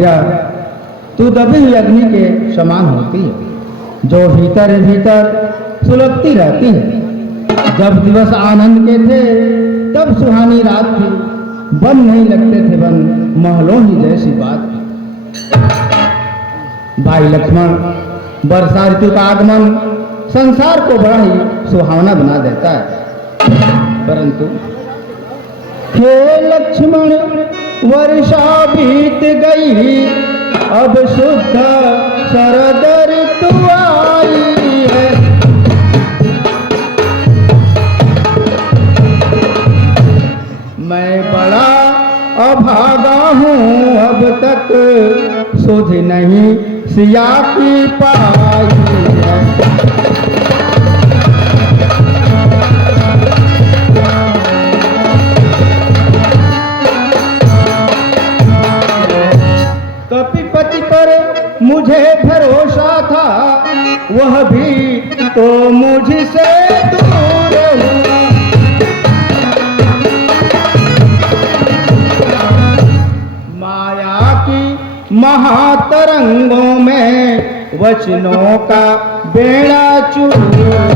वीरा, तू दबी हुई अग्नि के समान होती है जो भीतर भीतर सुलगती रहती है। जब दिवस आनंद के थे तब सुहानी रात थी, बन नहीं लगते थे बन महलों ही जैसी बात थी। भाई लक्ष्मण, वर्षा ऋतु का आगमन संसार को बड़ा ही सुहावना बना देता है, परंतु हे लक्ष्मण, वर्षा बीत गई, अब शुद्ध शरद ऋतु आई है। मैं बड़ा अभागा हूँ, अब तक सुध नहीं सिया की पाई है। कपिपति पर मुझे भरोसा था, वह भी तो मुझसे दूर हुआ। माया की महातरंगों में वचनों का बेड़ा चूरा।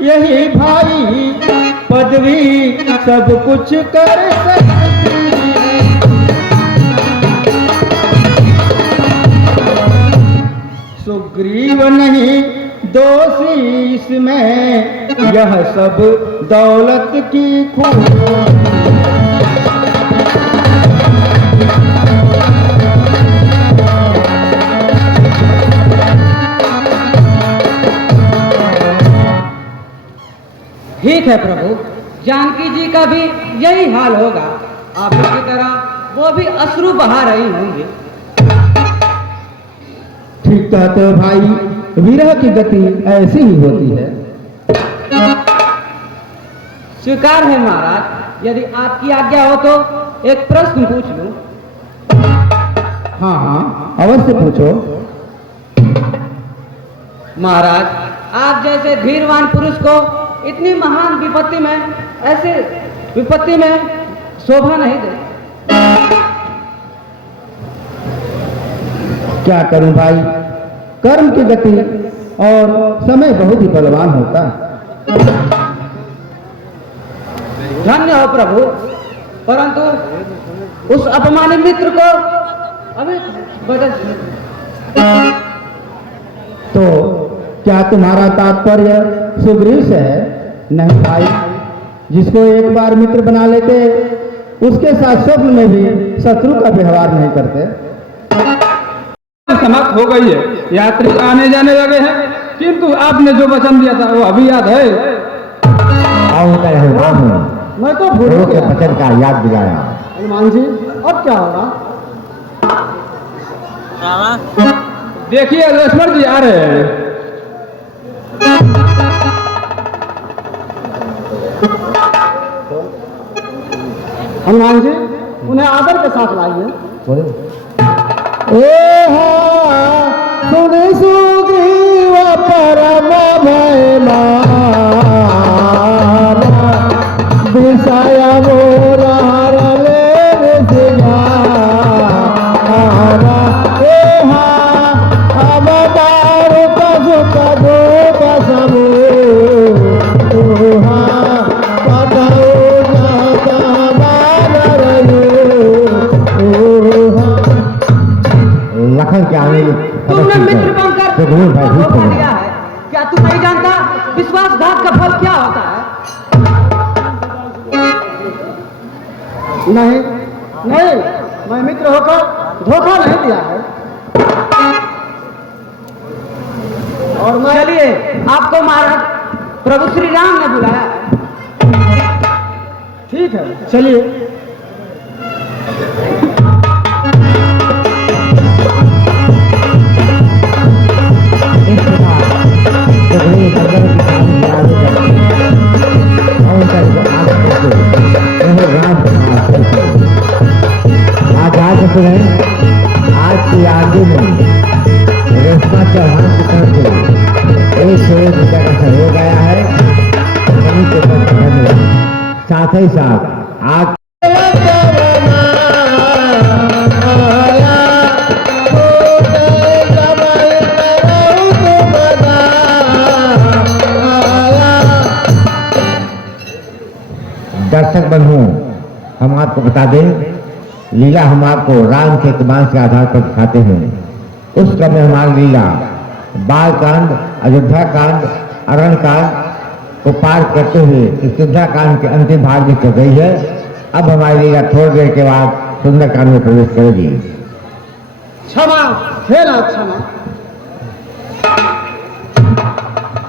यही भाई पदवी सब कुछ कर सकती है। सुग्रीव नहीं दोषी इसमें, यह सब दौलत की खूब। ठीक है प्रभु, जानकी जी का भी यही हाल होगा। आपकी तरह वो भी अश्रु बहा रही होंगी। ठीक कहते हो भाई, विरह की गति ऐसी ही होती है। स्वीकार है महाराज, यदि आपकी आज्ञा हो तो एक प्रश्न पूछ लूं। हाँ हाँ, अवश्य पूछो। महाराज, आप जैसे धीरवान पुरुष को इतनी महान विपत्ति में, ऐसे विपत्ति में शोभा नहीं दे। क्या करूं भाई, कर्म की गति और समय बहुत ही बलवान होता है। धन्य हो प्रभु, परंतु उस अपमानित मित्र को अभी बदल। तो क्या तुम्हारा तात्पर्य सुग्रीव से है? नहीं भाई, जिसको एक बार मित्र बना लेते उसके साथ स्वप्न में भी शत्रु का व्यवहार नहीं करते। समाप्त हो गई है, यात्री आने जाने लगे हैं, किंतु आपने जो वचन दिया था वो अभी याद है? मैं तो भूल गया। वचन का याद दिलाया। हनुमान जी, अब क्या होगा? देखिए लक्ष्मण जी आ रहे हैं। हनुमान जी, उन्हें आदर के साथ लाइए। सुन सुग्रीव परम भयमाना, विषय मोरा हरले सिगारा। अब दारु कसु कदो कसमु, लखन के आने तुमने मित्र बनकर धोखा दिया है। क्या तू नहीं जानता विश्वासघात का फल क्या होता है? नहीं नहीं, मैं मित्र होकर धोखा नहीं दिया है। और मैं, चलिए, आपको महाराज प्रभु श्री राम ने बुलाया है। ठीक है, चलिए। आज की आगे में का चौहान की तरफ से 1 रुपये का सहयोग आया है। सभी को धन्यवाद। साथ ही साथ आज दर्शक बंधु, हम आपको बता दें, लीला हम आपको राम के मांस के आधार पर दिखाते हैं। उस क्रम में हमारी लीला बाल कांड, अयोध्या कांड, अरण कांड को पार करते हुए सुंदर कांड के अंतिम भाग में चल रही है। अब हमारी लीला थोड़ी देर के बाद सुंदर कांड में प्रवेश करेगी। क्षमा हे ना क्षमा।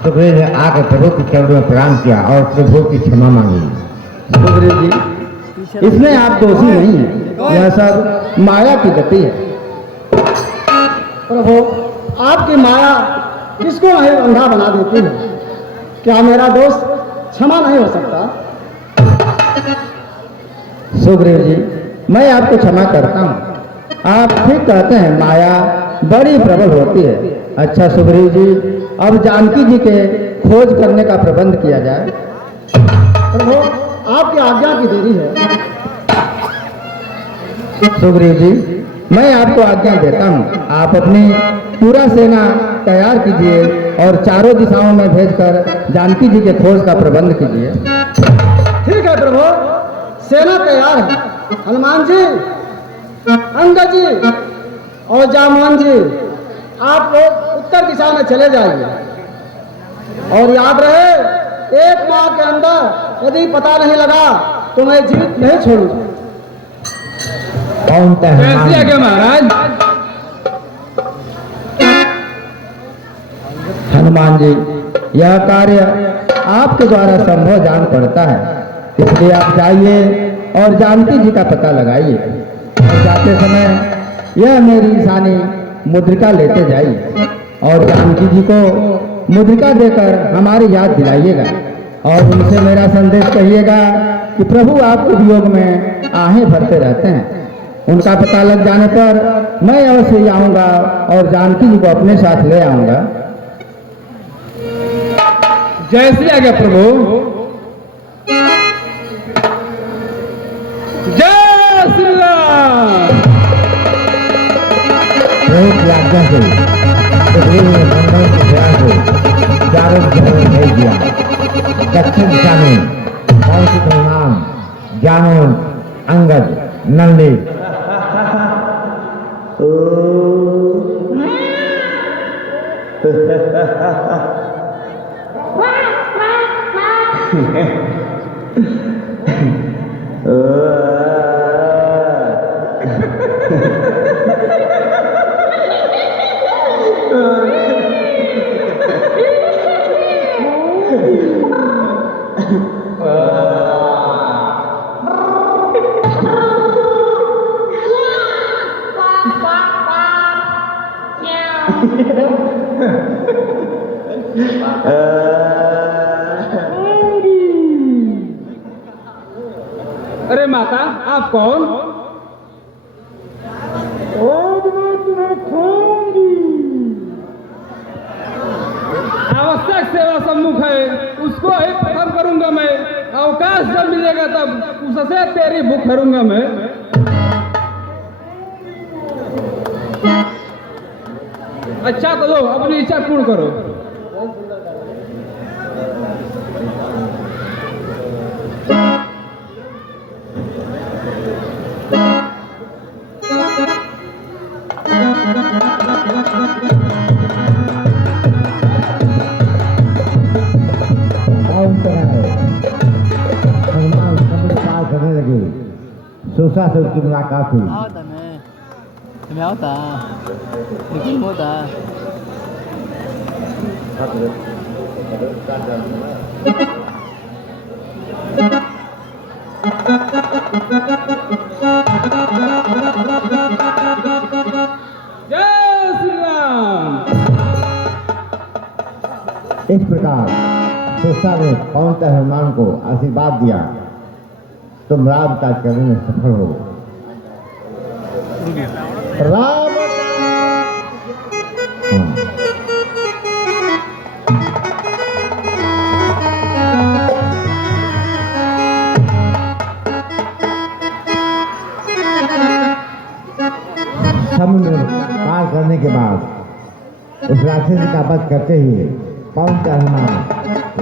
सुखदेव ने आकर प्रभु के चरणों में प्रणाम किया और प्रभु की क्षमा मांगी। सुग्रीव जी, इसमें आप दोषी नहीं हैं, यह सब माया की गति है। प्रभु, आपकी माया किसको नहीं अंधा बना देती है? क्या मेरा दोष क्षमा नहीं हो सकता? सुग्रीव जी, मैं आपको क्षमा करता हूँ। आप ठीक कहते हैं, माया बड़ी प्रबल होती है। अच्छा सुग्रीव जी, अब जानकी जी के खोज करने का प्रबंध किया जाए। प्रभु, आपकी आज्ञा की देरी है। सुग्रीव जी, मैं आपको आज्ञा देता हूँ, आप अपनी पूरा सेना तैयार कीजिए और चारों दिशाओं में भेजकर जानकी जी के खोज का प्रबंध कीजिए। ठीक है प्रभु, सेना तैयार है। हनुमान जी, अंगद जी और जामोहन जी, आप लोग उत्तर दिशा में चले जाइए और याद रहे, 1 माह के अंदर यदि पता नहीं लगा तो मैं जीत नहीं छोड़ूंगा। कौन कैसी है क्या महाराज? हनुमान जी, यह कार्य आपके द्वारा संभव जान पड़ता है, इसलिए आप जाइए और जानकी जी का पता लगाइए और जाते समय यह मेरी निशानी मुद्रिका लेते जाइए और जानकी जी को मुद्रिका देकर हमारी याद दिलाइएगा और उनसे मेरा संदेश कहिएगा कि प्रभु आपके वियोग में आहें भरते रहते हैं। उनका पता लग जाने पर मैं अवश्य ही आऊँगा और जानकी जी को अपने साथ ले आऊँगा। जैसी आज्ञा प्रभु। जय श्री राम। प्रभु की आज्ञा से सुग्रीव ने मंगल के प्रयास को चारों दिशाओं में भेज दिया। दक्षिण दिशा में कौशिक हनुमान, जामोन, अंगद, नंदी अरे माता, आप कौन? आवश्यक सेवा सम्मुख है, उसको ही प्रथम करूंगा मैं। अवकाश जब मिलेगा तब उससे तेरी भूख भरूंगा मैं। अच्छा तो लो, अपनी इच्छा पूर्ण करो। हनुमान समुद्र पार करने लगे। सुसा से उसकी मुलाकात हुई। तुम्हें आता लेकिन होता जय श्री राम। इस प्रकार सुसा ने पहुंचकर हनुमान को आशीर्वाद दिया, तुम राम का चरण में सफल हो। राम के बाद उस राक्षस का वध करते हुए पवन का हनुमान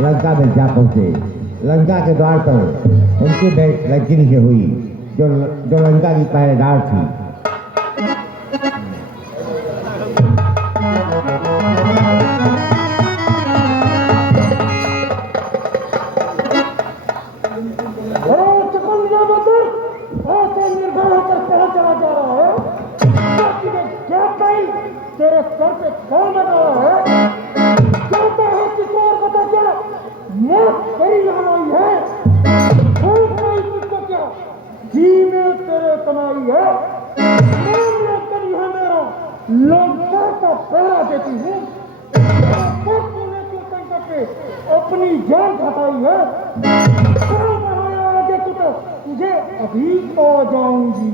लंका में जा पहुंचे। लंका के द्वार पर उनकी भेंट लंकिनी से हुई, जो लंका की पहरेदार थी। तेरे सर पे कौन लगा है? कहता है किसी और बता क्या? मौत तेरी यहाँ आई है। भूख नहीं तुझको क्या? जी में तेरे कमाई है। नाम लेकर यहाँ मेरा लंका का पहरा देती हूँ। तूने क्यों कंकर पे अपनी जान घटाई है? कौन बनाया आगे तुझे अभी तो जाऊंगी।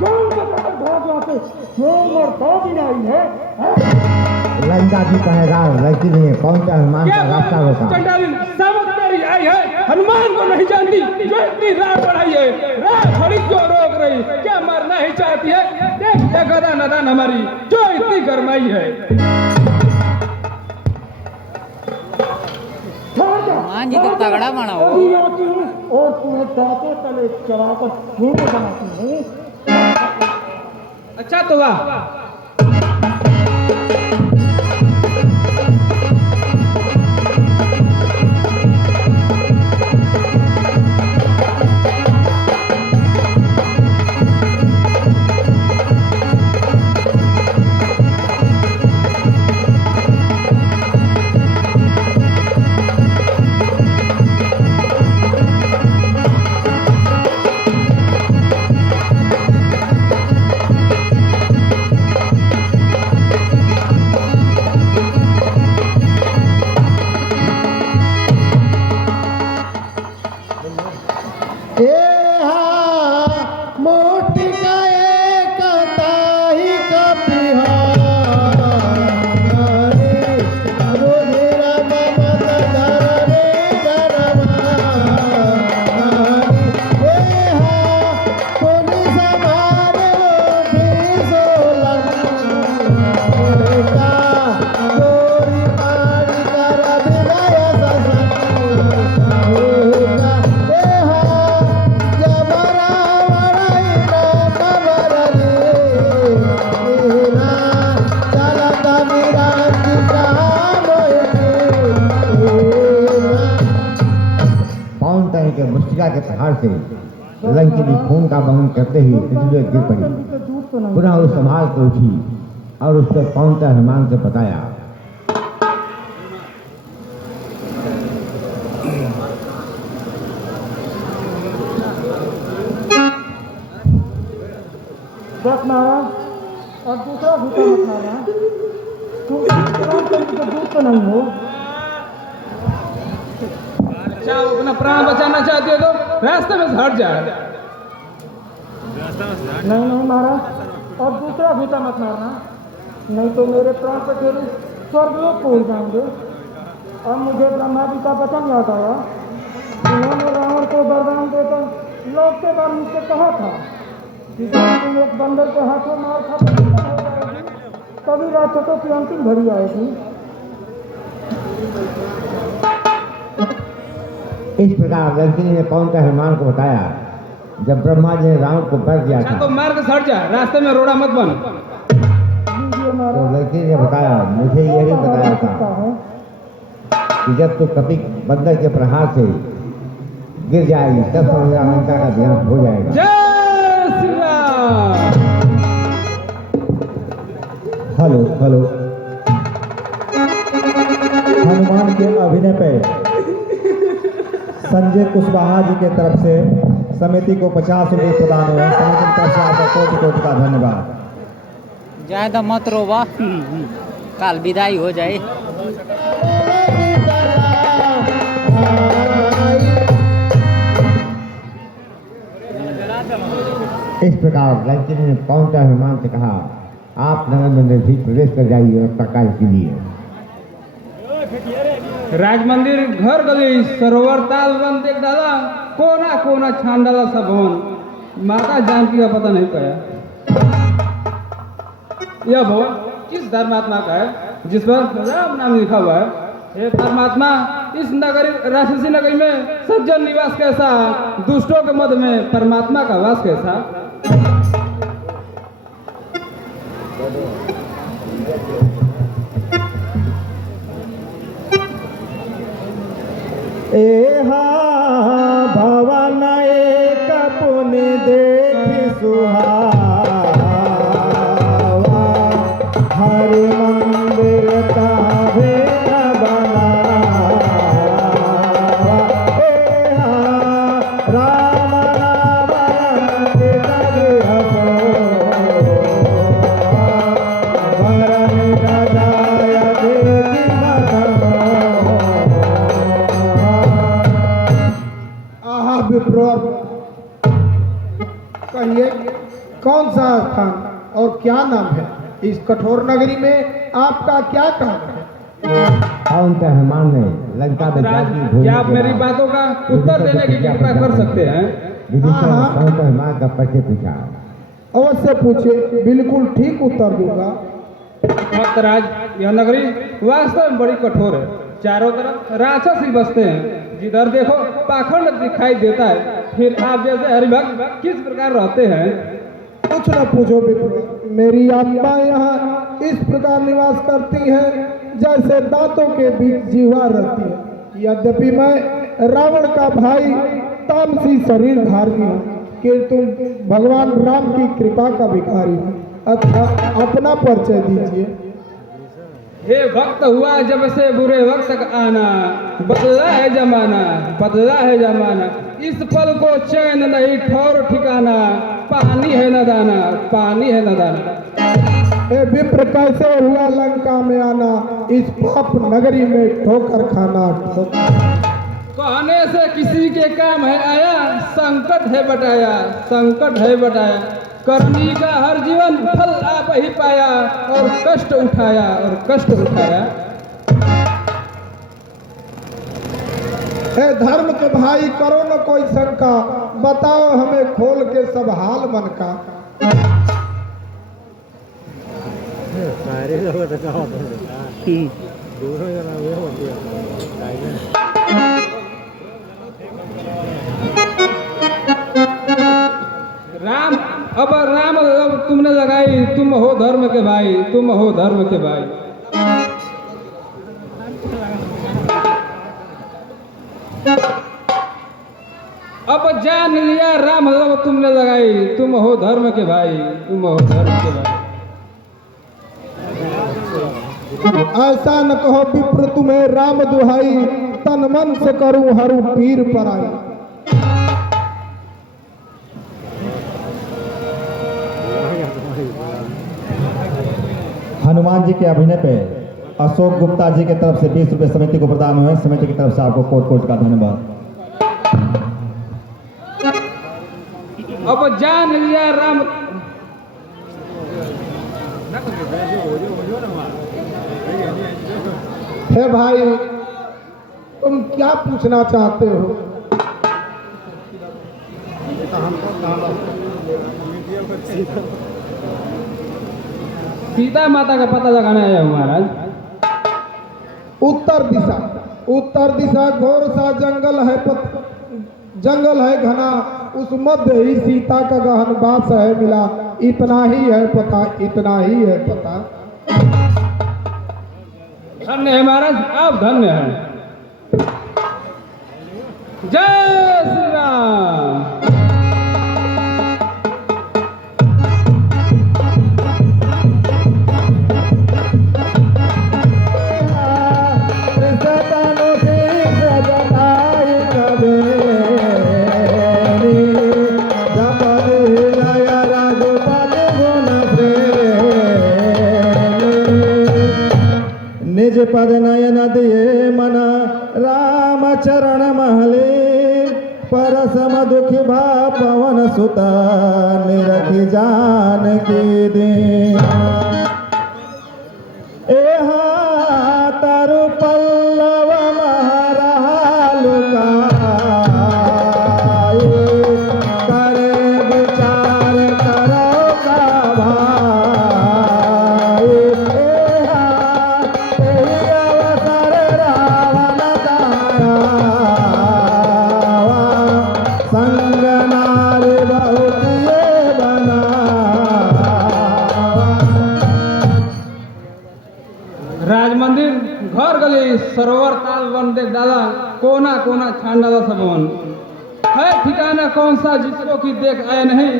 जान के भाग यहाँ से जो मरता भी नहीं है। लंका की पहरेदार लंकिनी ने पवन का हनुमान का रास्ता रोका। चंडालिन सामत तेरी आई है, हनुमान को नहीं जानती जो इतनी राह बढ़ाई है। राह खड़ी क्यों रोक रही? क्या मरना ही चाहती है? देख ये गदा नदान हमारी जो इतनी गरमाई है। हनुमान जी तो तगड़ा बना हो। अभी आती हूँ और तुम्हें दांतों तले चढ़ाकर घूमे बनाती हूँ। अच्छा तो वाह। मुस्टिका के पहाड़ से लंकिनी खून का बहन करते हुए पृथ्वी गिर पड़ी। पुनः उस संभाल को उठी और उसने पवन का हनुमान से बताया। बस महाराज और दूसरा भूखा मत मारना। तुम दूध तो नहीं हो। अच्छा अपना प्राण बचाना चाहती हो तो रास्ते में से हट जाए। नहीं नहीं महाराज और दूसरा भूखा मत मारना, नहीं तो मेरे प्राण पखेरु स्वर्गलोक पहुंच जाएंगे। अब मुझे ब्रह्मा जी का वचन याद आया। उन्होंने रावण को वरदान देकर लौटते बार मुझसे कहा था कि जब तुम एक बंदर के हाथों मार खा तभी राक्षसों की अंतिम घड़ी आएगी। इस प्रकार लंकिनी ने पवन का हनुमान को बताया। जब ब्रह्मा जी ने रावण को वर दिया था तो मार के हट जा, रास्ते में रोड़ा मत बन। तो लंकिनी ने बताया, मुझे यह भी बताया था कि जब तू कभी बंदर के प्रहार से गिर जाएगी तब लंका का ध्यान हो जाएगा। जय श्री राम। Hello hello. हनुमान के अभिनय पे संजय कुशवाहा जी के तरफ से समिति को 50 रुपये प्रदान हुए। समिति की तरफ से आपका कोटि कोटि का धन्यवाद। ज्यादा मत रोवा, कल विदाई हो जाए। इस प्रकार लंकिनी ने पवन का हनुमान से कहा, आप नगर में निर्भीक प्रवेश कर जाइए और कार्य कीजिए। राज मंदिर घर गली सरोवर ताल बन देख डाला, कोना कोना छान डाला सब भवन। माता जानकी का पता नहीं पाया। यह भवन किस धर्मात्मा का है जिस पर राम नाम लिखा हुआ है? हे परमात्मा, इस नगरी राक्षसी नगरी में सज्जन निवास कैसा, दुष्टों के मध्य में परमात्मा का वास कैसा? एहा भवन एक पुनि देख सुहावा, हरि मंदिर काहे न बनावा। एहा राम नाम के लगिहो, भरन गजाय देखि मगनो। आहा विप्रो, कहिए कौन सा स्थान और क्या नाम है? इस कठोर नगरी में आपका क्या काम है? कौन सा हनुमान ने लंका में जाके क्या आप मेरी बातों का उत्तर देने की कृपा कर सकते हैं? विभीषण हाँ। ने कौन सा हनुमान का परिचय पूछा? अवश्य पूछे, बिल्कुल ठीक उत्तर दूंगा। भक्तराज, यह नगरी वास्तव में बड़ी कठोर है। चारों तरफ राक्षस ही बसते हैं, जिधर देखो पाखंड दिखाई देता है। फिर आप जैसे हरिभक्त किस प्रकार रहते हैं? कुछ न पूछो विप्र, मेरी आत्मा यहाँ इस प्रकार निवास करती है जैसे दांतों के बीच जीवा रहती है। यद्यपि मैं रावण का भाई तामसी शरीर धारी हूँ, किंतु भगवान राम की कृपा का भिखारी हूँ। अच्छा, अपना परिचय दीजिए। हे वक्त हुआ जब से बुरे वक्त का आना, बदला है जमाना, बदला है जमाना। इस पल को चैन नहीं ठौर ठिकाना, पानी है न दाना, पानी है न दाना। ए विप्र, कैसे हुआ लंका में आना, इस पाप नगरी में ठोकर खाना। कहने से किसी के काम है आया, संकट है बटाया, संकट है बटाया। करनी का हर जीवन फल आप ही पाया, और कष्ट उठाया, और कष्ट उठाया। हे धर्म के भाई, करो न कोई शंका, बताओ हमें खोल के सब हाल मन का। राम अब तुमने लगाई, तुम हो धर्म के भाई, तुम हो धर्म के भाई। अब जान लिया राम अब तुमने लगाई, तुम हो धर्म के भाई, तुम हो धर्म के भाई। ऐसा न कहो विप्र, तुम्हें राम दुहाई, तन मन से करूं हरू पीर पराई। हनुमान जी के अभिनय पे अशोक गुप्ता जी के तरफ से 20 रुपये समिति को प्रदान हुए। समिति की तरफ से आपको कोट कोट का धन्यवाद। अब जान लिया राम। हे भाई, तुम क्या पूछना चाहते हो? सीता माता का पता लगाने आया हूँ महाराज। उत्तर दिशा, उत्तर दिशा घोर सा जंगल है, जंगल है घना, उस मध्य ही सीता का गहन वास है मिला। इतना ही है पता, इतना ही है पता। धन्य है महाराज, आप धन्य हैं। जय श्री राम। निज पद नयन दिए मन राम चरण महले, परसम दुख भा पवन सुता निरखि जान की दे। एहा तरु पल्लव महरालु काए, करे विचार करो का भाई। सरोवर ताल वन देख डाला, कोना कोना छान डाला सबन। है ठिकाना कौन सा जिसको कि देख आए नहीं,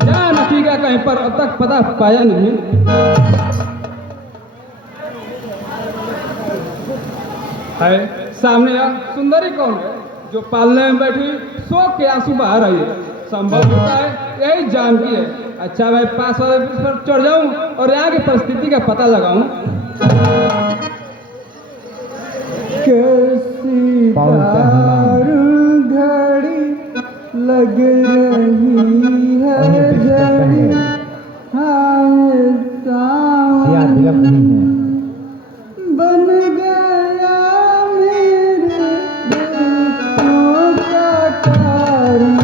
जान हकीका कहीं पर अब तक पता पाया नहीं। है सामने सुंदरी कौन है जो पालने में बैठी शोक के आंसू बहा रही है? संभव होता है यही जानकी है। अच्छा मैं पास वाले ब्रिज पर चढ़ जाऊं और यहाँ की परिस्थिति का पता लगाऊं। कैसी घड़ी लग रही है घड़ी, हाय सावन बन गया मेरे दुखों का कारण।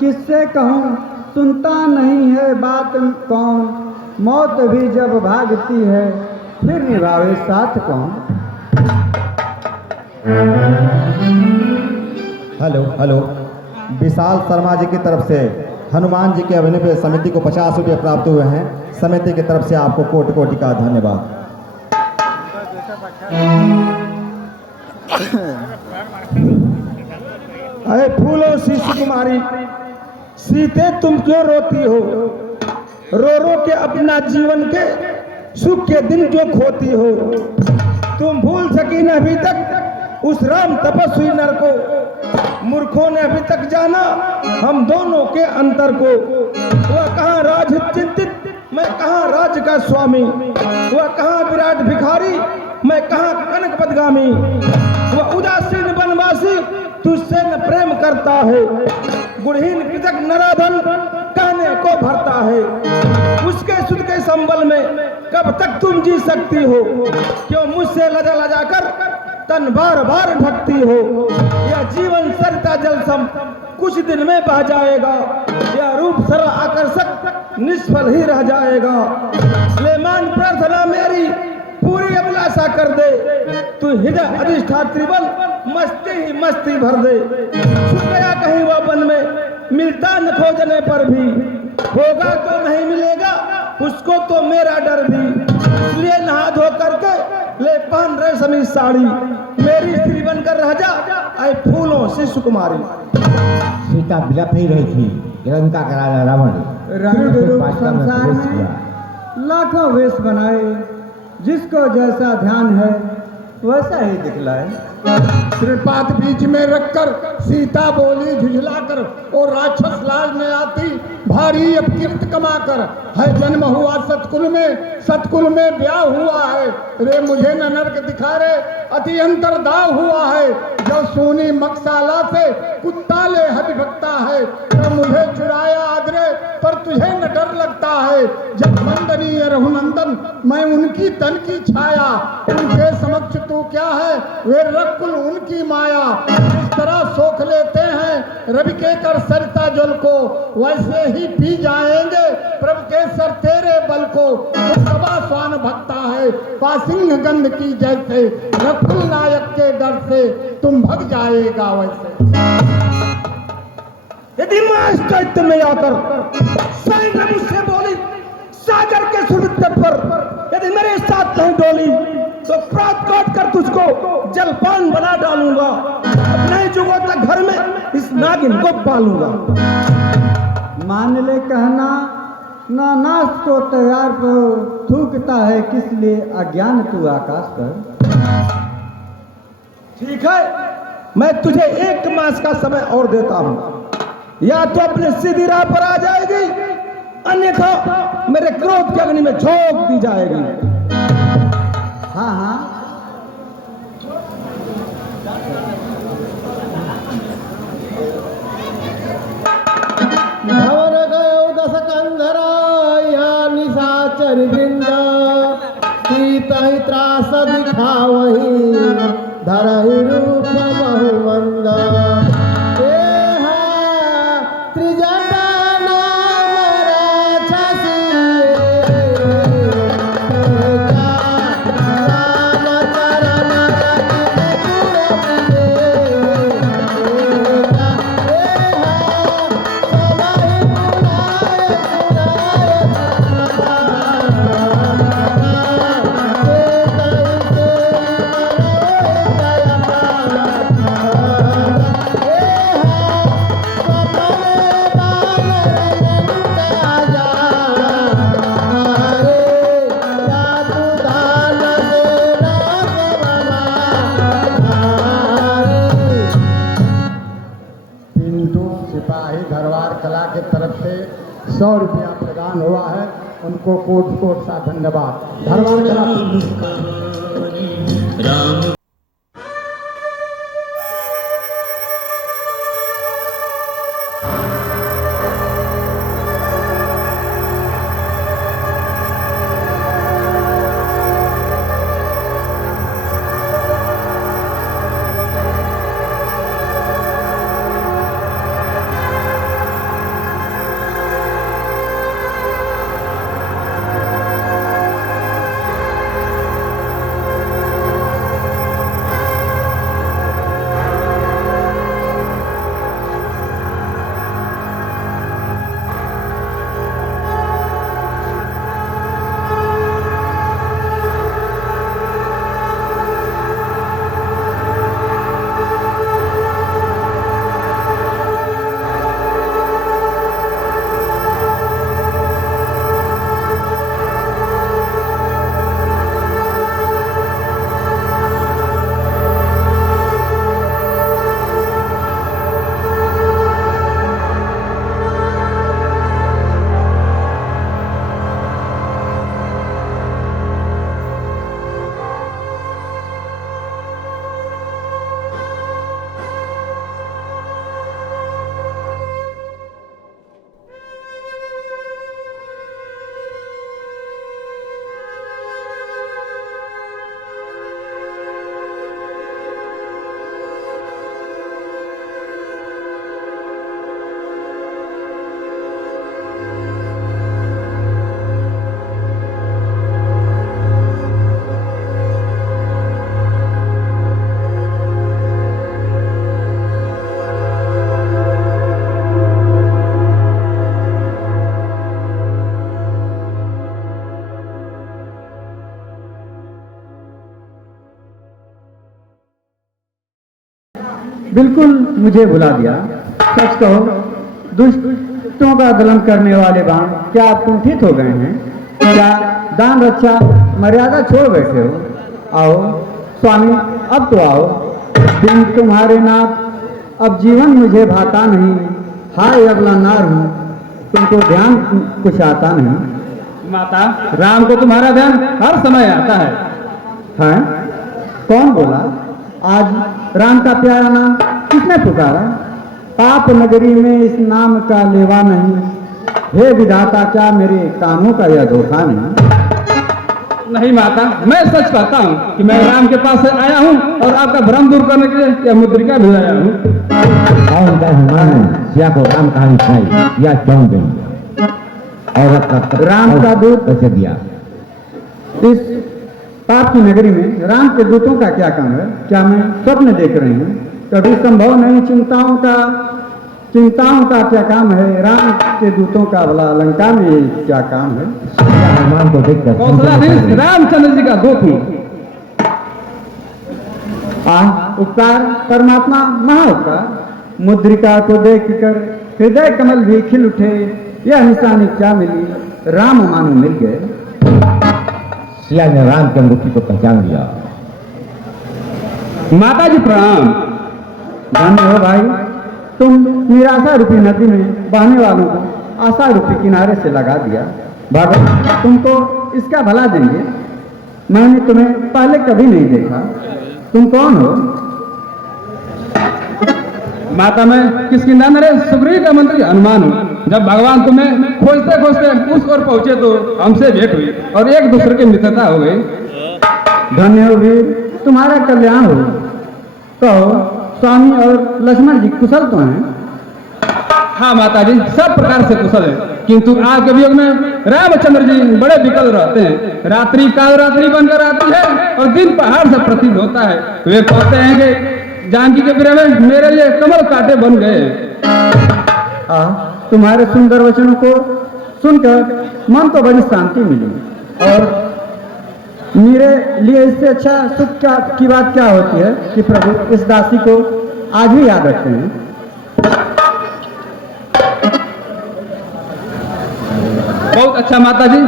किससे कहूँ सुनता नहीं है बात कौन, मौत भी जब भागती है फिर निभावे साथ कौन। हेलो हेलो, विशाल शर्मा जी की तरफ से हनुमान जी के अभिनय पे समिति को 50 रुपये प्राप्त हुए हैं। समिति की तरफ से आपको कोटि कोटि का धन्यवाद। अरे फूलो सीसी कुमारी, सीते तुम क्यों रोती हो? रो रो के अपना जीवन के सुख के दिन क्यों खोती हो? तुम भूल सकी न अभी तक उस राम तपस्वी नर को, मूर्खों ने अभी तक जाना हम दोनों के अंतर को। वह कहाँ राज चिंतित, मैं कहाँ राज का स्वामी, वह कहाँ विराट भिखारी, मैं कहाँ कनक पदगामी। वह उदासीन वनवासी तुझसे न प्रेम करता है, गुणहीन कृतक नराधन कहने को भरता है। उसके सुध के संबल में कब तक तुम जी सकती हो? क्यों मुझसे लजा लजा कर तन बार बार ढकती हो। यह जीवन सरिता जल सम कुछ दिन में बह जाएगा। यह रूप सरल आकर्षक निष्फल ही रह जाएगा। लेमान प्रार्थना मेरी पूरी अभिलाषा कर दे। तू हृदय अधिष्ठात्री बन मस्ती ही मस्ती भर दे। छुप गया कहीं वह वन में मिलता न खोजने पर भी। होगा तो नहीं मिलेगा उसको तो मेरा डर भी। इसलिए नहा धो करके ले पहन रेशमी साड़ी। मेरी स्त्री बनकर रह जा आए फूलों से सुकुमारी। सीता बिलप ही रही थी। लंका का राजा रावण रंग रूप वास्तव में संसार प्रवेश में किया। लाखों वेश बनाए, जिसको जैसा ध्यान है वैसा ही दिखलाए। त्रिपात बीच में रखकर सीता बोली झुझलाकर, और राक्षस लाज में आती भारी अपकीर्त कमाकर। है जन्म हुआ सतकुल में ब्याह हुआ है। रे मुझे न नरक दिखा रे अति अंतरदाह हुआ है। जब सोनी मकसाला से कुत्ता ले हद भगता है। तब मुझे चुराया आदरे पर तुझे न डर लगता है। जब वंदनीय रघुनंदन मैं उनकी तन की छाया। उनके समक्ष तू क्या है वे रकुल उनकी माया। जिस तरह सोख लेते हैं रवि के कर सरिता जल को, वैसे ही पी जाएंगे प्रभु के सर तेरे बल को। तो कबा स्वान भक्ता है पासिंग गंध की जैसे। रकुल नायक के डर से तुम भग जाएगा वैसे। यदि मैं इस दैत्य में आकर स्वयं मुझसे बोली सागर के सुरत तट पर यदि मेरे साथ नहीं डोली तो प्रात काट कर तुझको जलपान बना डालूंगा। अब नहीं जुगों तक घर में इस नागिन को पालूंगा। मान ले कहना ना नाश को तैयार पर थूकता है किस लिए अज्ञान तू आकाश पर। ठीक है, मैं तुझे 1 मास का समय और देता हूं। या तो अपने सीधी राह पर आ जाएगी, अन्यथा मेरे क्रोध की अग्नि में झोंक दी जाएगी। हाँ हाँ धवर गयो दस कंधरा यहाँ निशाचर वृंदा। सीता ही त्रास दिखावही धरहि रूप बहुमंदा। त्रिजटा नाम राक्षसी राम चरण सिपाही धरवार कला के तरफ से 100 रुपया प्रदान हुआ है। उनको कोट कोट सा धन्यवाद। धरवार कला बिल्कुल मुझे भुला दिया। सच कहो, दुष्टों का दलन करने वाले बाण क्या आप कुंठित हो गए हैं? क्या दान रक्षा मर्यादा छोड़ बैठे हो? आओ स्वामी, अब तो आओ। दिन तुम्हारे नाथ अब जीवन मुझे भाता नहीं। हाय अगला नार हूँ, तुमको ध्यान कुछ आता नहीं। माता, राम को तुम्हारा ध्यान हर समय आता है। हैं? कौन बोला? आज राम का प्यारा नाम किसने पुकारा? पाप नगरी में इस नाम का लेवा नहीं। हे विधाता, क्या मेरे कामों का यह धोखा नहीं? नहीं माता, मैं सच कहता हूँ कि मैं राम के पास से आया हूँ और आपका भ्रम दूर करने के लिए यह मुद्रिका भी आया हूँ। और का हनुमान ने सिया को राम कहानी सुनाई या क्यों गई और राम का दूत कैसे दिया? इस पाप की नगरी में राम के दूतों का क्या काम है? क्या मैं स्वप्न देख रही हूँ? कभी संभव नहीं। चिंताओं का क्या काम है? राम के दूतों का भला लंका में क्या काम है? हनुमान को देखकर कौशलाधीश रामचंद्र जी का दूत हूँ। उपकार परमात्मा महाउपकार। मुद्रिका को देखकर हृदय कमल भी खिल उठे। यह निशानी क्या मिली? राम मानो मिल गए। सिया ने राम के अंगूठी को पहचान लिया। माता जी प्रणाम। धन्य हो भाई, तुम निराशा रूपी नदी में बहने वालों को आशा रूपी किनारे से लगा दिया। भगवान तुमको इसका भला देंगे। मैंने तुम्हें पहले कभी नहीं देखा। तुम कौन हो? माता, मैं किसकी नाम रे सुग्रीव का मंत्री हनुमान हूँ। जब भगवान तुम्हें खोजते खोजते उस ओर पहुंचे तो हमसे भेंट हुई और एक दूसरे की मित्रता हो गई। धन्य हो वीर, तुम्हारा कल्याण हो। कहो स्वामी और लक्ष्मण जी कुशल तो हैं? हाँ माता जी, सब प्रकार से कुशल है, किंतु आपके वियोग में रामचंद्र जी बड़े विकल रहते हैं। रात्रि काल रात्रि बनकर आती है और दिन पहाड़ से प्रतीत होता है। वे कहते हैं कि जानकी के प्रेम में मेरे लिए कमल कांटे बन गए। तुम्हारे सुंदर वचनों को सुनकर मन को बड़ी शांति मिली। और मेरे लिए इससे अच्छा सुख की बात क्या होती है कि प्रभु इस दासी को आज भी याद रखते हैं। बहुत अच्छा माता जी,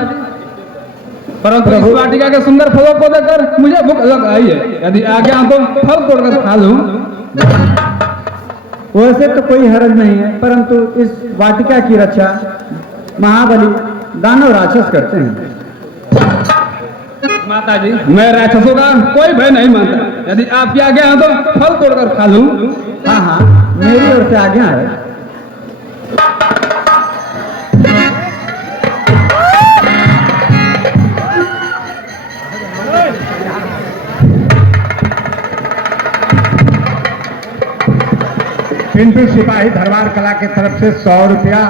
परंतु इस वाटिका के सुंदर फलों को देखकर मुझे भूख लग आई है। यदि आगे आओ तो फल तोड़कर खा लूं। वैसे तो कोई हर्ज नहीं है, परंतु इस वाटिका की रक्षा महाबली दानव राक्षस करते हैं। माता जी, मैं राक्षसों का कोई भय नहीं मानता। यदि आपके आगे आओ तो फल तोड़कर खा लूं। हाँ हाँ, मेरी ओर से आज्ञा है। पिंटू सिपाही धरवार कला की तरफ से 100 रुपया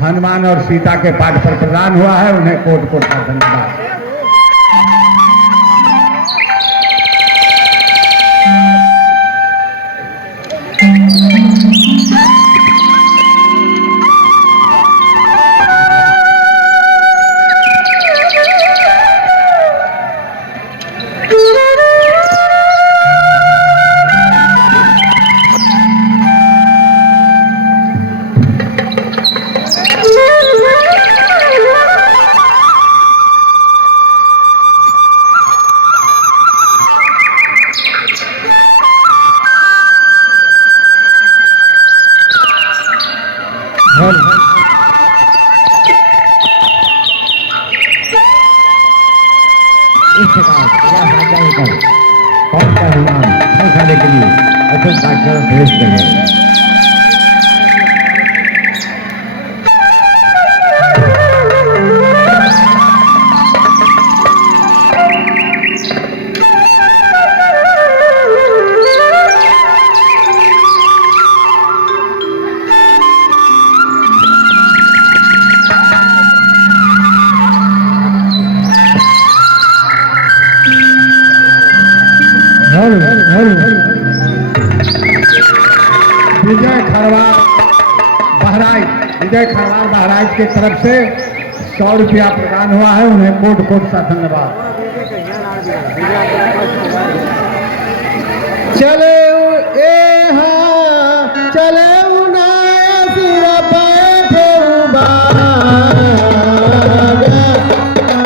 हनुमान और सीता के पाठ पर प्रदान हुआ है। उन्हें कोट कोट का धन्यवाद। इस प्रकार क्या साझा होकर कौन सा हनुमान फल खाने के लिए अशोक वाटिका में प्रवेश कर गए। विजय खरवार बहराइच की तरफ से 100 रुपया प्रदान हुआ है। उन्हें कोट कोट सा धन्यवाद। चले ए हाँ चले उनाया सिर बैठे उबागा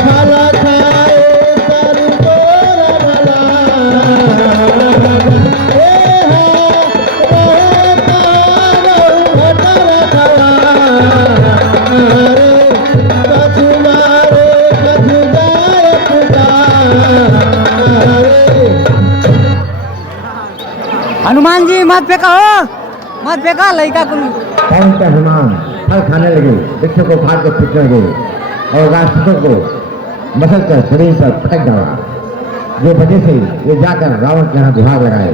भला खाए कर तोरा भला ए हा रहे भटर खवा रे कछु मारे कछु जाए पुकारे हनुमान जी मत फेंका हो, मत फेंका लड़का को। कौन सा हनुमान फल खाने लगे, वृक्षों को फाड़ कर फेंकने लगे और राक्षसों को मसल कर शरीर पर फेंक डाला, जो वजह से ये जाकर रावण के यहाँ गुहार लगाए।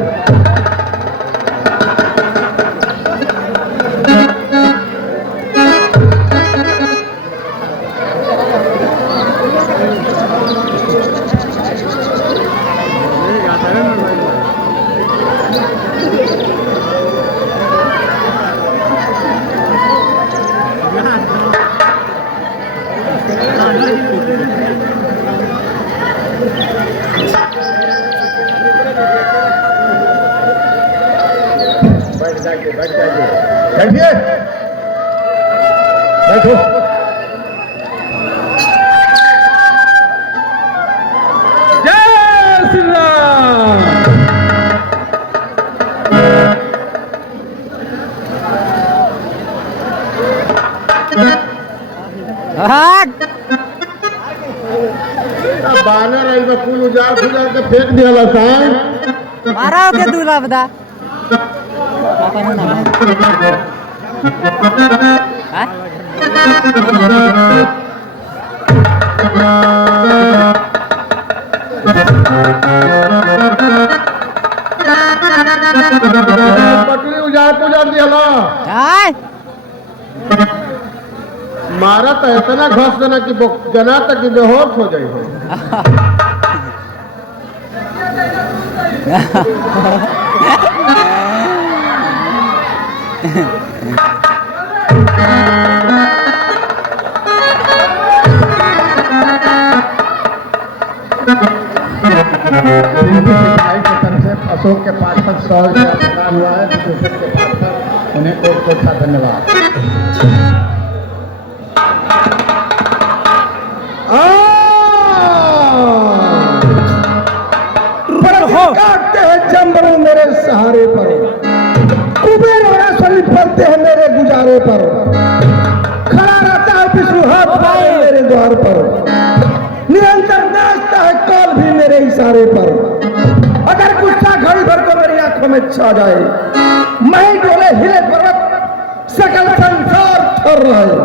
बैठिए, बैठो। जय श्री राम। बानर आई फूल उजाड़ फुजाड़ के फेंक दिया मारा के दूल्हा बता। हाँ? पटरी उजाड़ पुजाड़ दिया हाँ? मारा तो इतना घस देना कि जना तक कि बेहोश हो जाए हो। अशोक के पास 100 रुपया प्रदान हुआ है, दूसरे के पास उन्हें कोट कोट का धन्यवाद। काटते हैं जंबरू मेरे सहारे पर, कुबेर और असली पड़ते हैं मेरे गुजारे पर, खड़ा रहता है विष्णु हाथ उठाए मेरे द्वार पर, निरंतर नाचता है काल भी मेरे इशारे पर। अगर गुस्सा घड़ी भर को मेरी आंखों में छा जाए, मैं डोले हिले पर्वत सकल संसार थर रहे।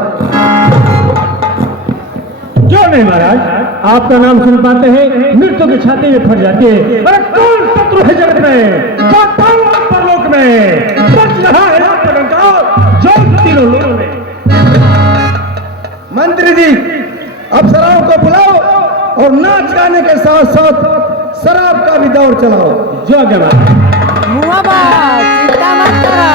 क्यों नहीं महाराज, आपका नाम सुन पाते हैं मृत्यु की छाती में फट जाती है। अरे कौन शत्रु है जगत में, कौन परलोक में बच रहा है आपका डंका जो तीनों लोगों में। मंत्री जी, अप्सराओं को बुलाओ और नाच गाने के साथ साथ शराब का भी दौर चलाओ। जो जमा मुआ बा, चिंता मत करा।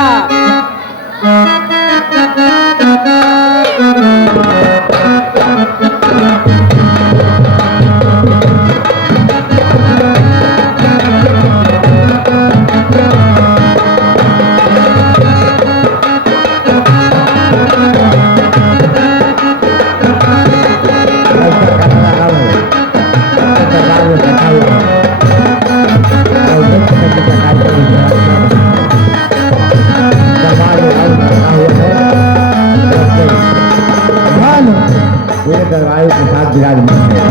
दरवाजे के साथ विराजमान है।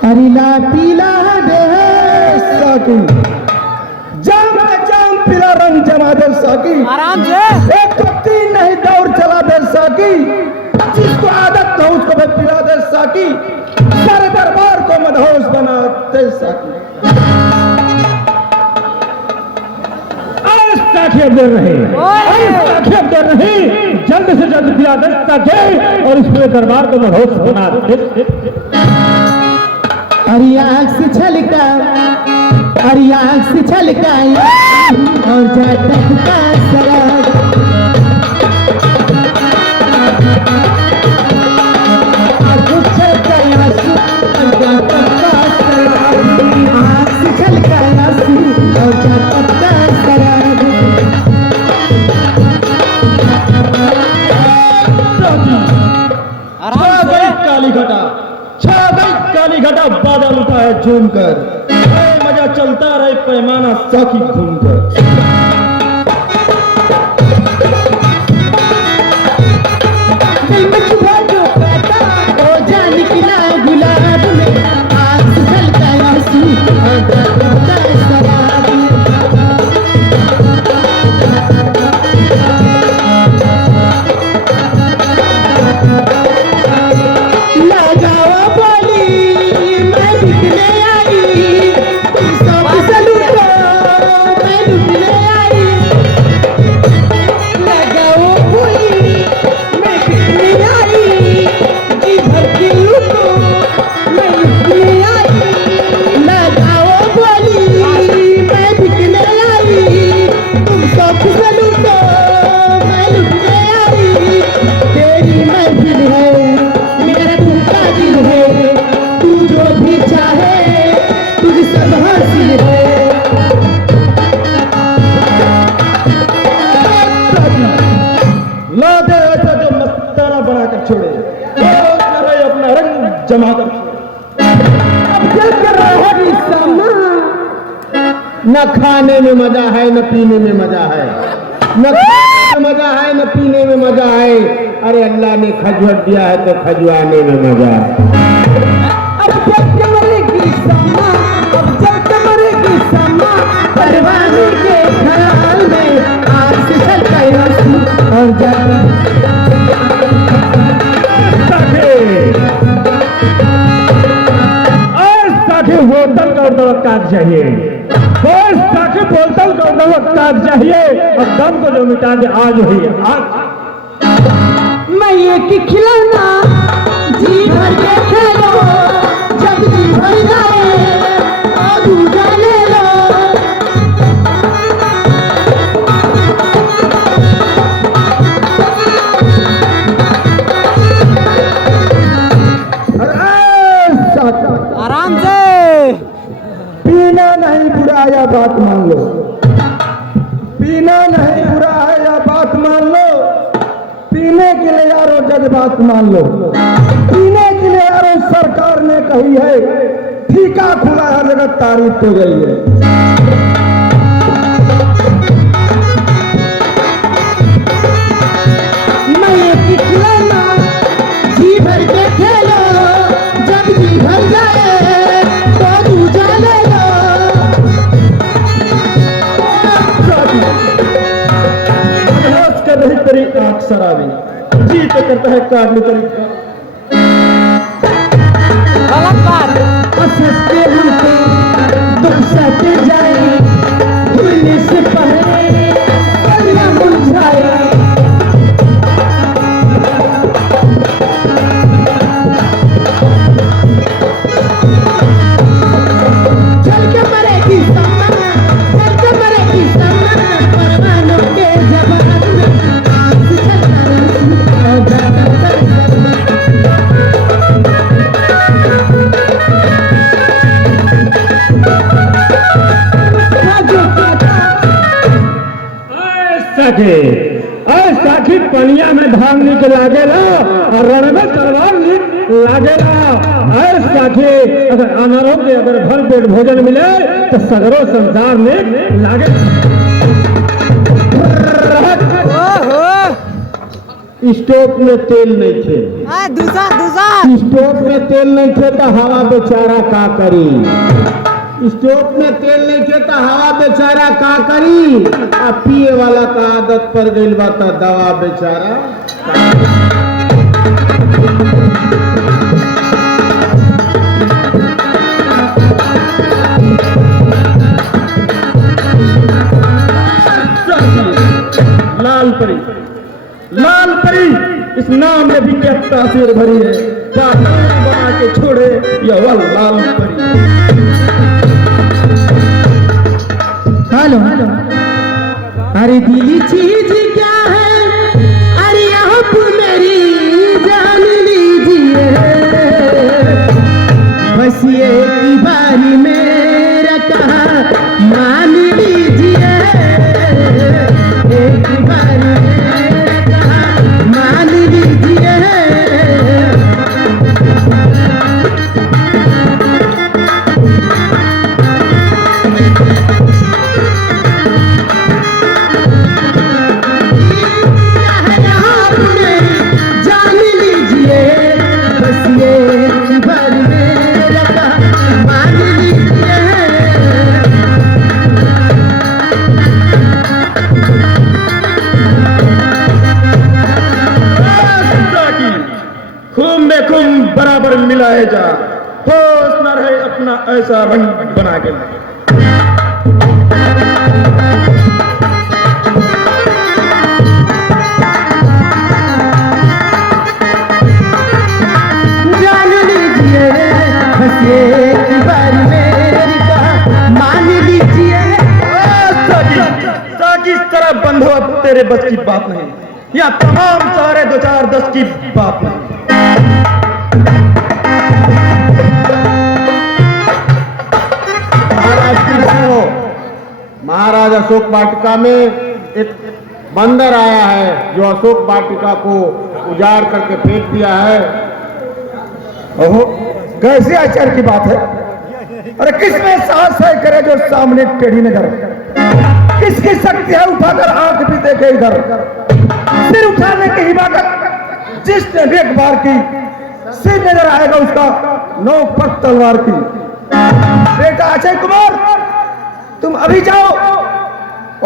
हरीला पीला देह साकी, जाम जाम पीला रंग जमा दे साकी, आराम से। एक तो 3 नहीं दौड़ चला दे साकी, जिसको आदत न उसको भी पिला दे साकी, सारे दरबार को मदहोश बना दे साकी। अब देर नहीं, अब देर नहीं, जल्द से जल्द पिला दे ताकि और इस पूरे दरबार को मदहोश बना दे। अरे आँख से छलका, अरे आँख से छलका और जाटक का सराग, आँख से छलका और जाटक का सराग। झूम कर, मजा चलता रहे पैमाना साकी घूम कर। छोड़े अपना रंग जमा कर न खाने में मजा है न पीने में मजा है, न खाने में मजा है न पीने में मजा है। अरे अल्लाह ने खजुआ दिया है तो खजुआने में मजा है। परवाने के ख्याल में आज से चलता और बोतल का दवक्कात चाहिए, बोतल का दवक्कात चाहिए और दम को जो मिटा दे आज वही आज। मैं ये कि खिलौना जी भर के खेलो, जब जी भर जाए और दूजा ले लो। आराम से पीना नहीं बुरा या बात मान लो, पीना नहीं बुरा है या बात मान लो। पीने के लिए यारो जज्बात मान लो, पीने के लिए यारो सरकार ने कही है, ठीका खुला है जगत तारीफ हो गई है। मैं ये खिलौना जी भर के खेलो, जब जी भर जाए तो दूजा ले लो। कर रही तेरी आंख शराबी, जी तो करता है काट लो तेरी। गलत बात। हंस के हमको दुख सहते जाए, भूलने से पहले पन्ना मुरझाए। चल के मरेगी समा, चल के मरेगी समा, परवानों के जवान में आग से चलता और जाता साखी पनिया में धान निक लागेला और रण में तलवार निक लागेला। साखी अगर अनारों के अगर भर पेट भोजन मिले तो सगरों संसार निक लागे। स्टोव में तेल नहीं थे, स्टोव में तेल नहीं थे तो हवा बेचारा का करी। स्टोव में तेल नहीं थे तो हवा बेचारा का करी। अब पिए वाला का आदत पर गई बा तो दवा बेचारा। लाल परी, लाल परी इस नाम में भी क्या तासीर भरी है। क्या बना के छोड़े यह वह लाल परी। हेलो अरे दिली चीज क्या है, अरे आप मेरी जान लीजिए। बस ये की बारी मेरा कहा मान लीजिए। एक बारी मेरा कहा मान लीजिए। खून बराबर मिलाए जा, होश न रहे अपना ऐसा रंग बना के। जान लीजिए बस एक बार मेरी बात मान लीजिए। साजिश तरह बंद हो, अब तेरे बस की बात नहीं, या तमाम सारे 2 4 10 की बात नहीं। महाराज अशोक वाटिका में एक बंदर आया है जो अशोक वाटिका को उजाड़ करके फेंक दिया है। ओहो, कैसे आश्चर्य की बात है। अरे किसमें साहस है करे जो सामने टेढ़ी नजर, किसकी शक्ति है उठाकर आंख भी देखे इधर, सिर उठाने की हिम्मत जिसने एक बार की, सिर नजर आएगा उसका 9 पग तलवार की। बेटा अजय कुमार, तुम अभी जाओ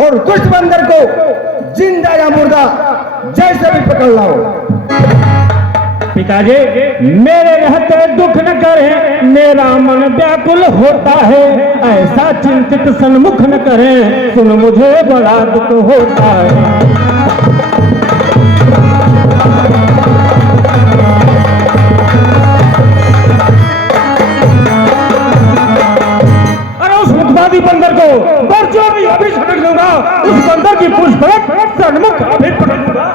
और दुष्ट बंदर को जिंदा या मुर्दा जैसे भी पकड़ लाओ। पिताजी, मेरे रहते दुख न करे, मेरा मन व्याकुल होता है, ऐसा चिंतित सन्मुख न करे, सुन मुझे बड़ा दुख होता है। अरे उस मुखवादी बंदर को बरसों भी अभी झटक दूंगा, उस बंदर की पुष्पक सन्मुख अभी पकड़ दूंगा।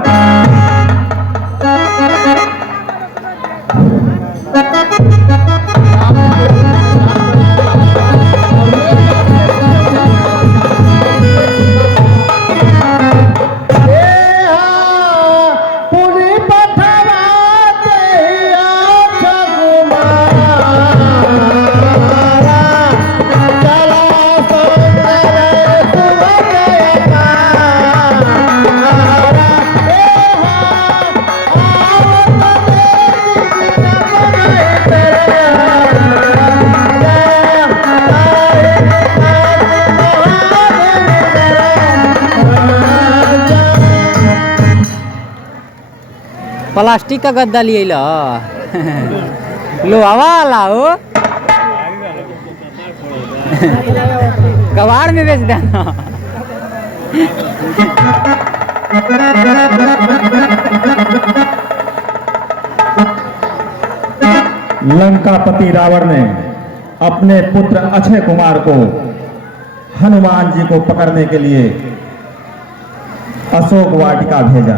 प्लास्टिक का गद्दा लिए लो वाला हो कबाड़ में बेच देना। लंकापति रावण ने अपने पुत्र अक्षय कुमार को हनुमान जी को पकड़ने के लिए अशोक वाटिका भेजा।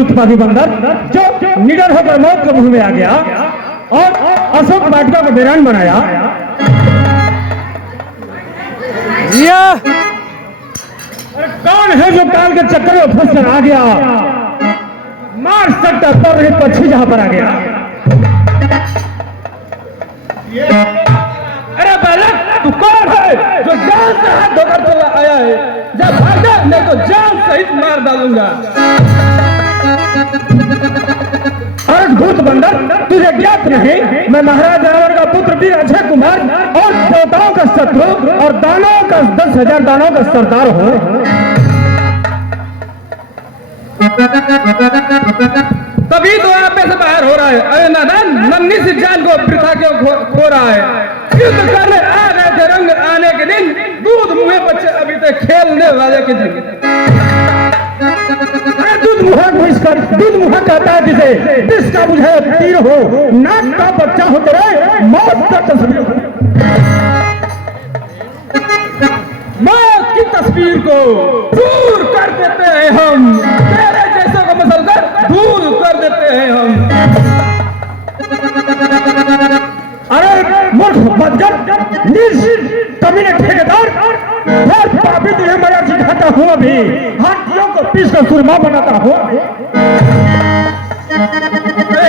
उत्पादी बंदर जो निडर होकर मौत के मुंह में आ गया और अशोक वाटिका को वीरान बनाया। कौन है जो काल के चक्कर में फंस कर आ गया, मार सकता पर रही पक्षी जहां पर आ गया। अरे बालक, तू कौन है जो जान से हाथ धोकर चला आया है? जब भागा नहीं तो जान सहित मार डालूंगा। अद्भुत बंदर, तुझे ज्ञात नहीं, मैं महाराज रावण का पुत्र वीर अक्षय कुमार और देवताओं का शत्रु और दानवों का 10,000 दानवों का सरदार हूँ। तभी तो आप से बाहर हो रहा है। अरे नादान, नन्ही सी जान को वृथा क्यों खो रहा है? युद्ध करने आ गए थे रंग आने के दिन, दूध मुहे बच्चे अभी तक खेलने वाले के दिन। दूध मुहा कहता है जिसे, जिसका मुझे तीर हो, नाक का बच्चा हो तेरे मौत का तस्वीर, मौत की तस्वीर को दूर कर देते हैं हम, तेरे जैसों को मसल कर दूर कर देते हैं हम। बदकर नीच कमीने ठेकेदार और पापी तुझे मजा सिखाता हूँ अभी, हाथियों को पीस कर सुरमा बनाता हूँ।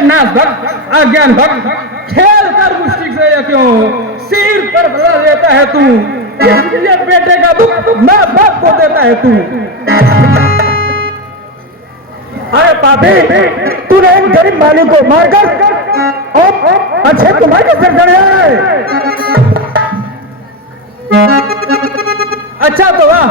नाथ भक्त अज्ञान भक्त, खेल कर मुश्किल से या क्यों सिर पर बदला लेता है तू, ये बेटे का दुख माँ बाप को देता है तू। अरे पापी, तूने एक गरीब माली को मारकर और अच्छे कुमार का सिर चढ़ाया है। अच्छा तो वाह,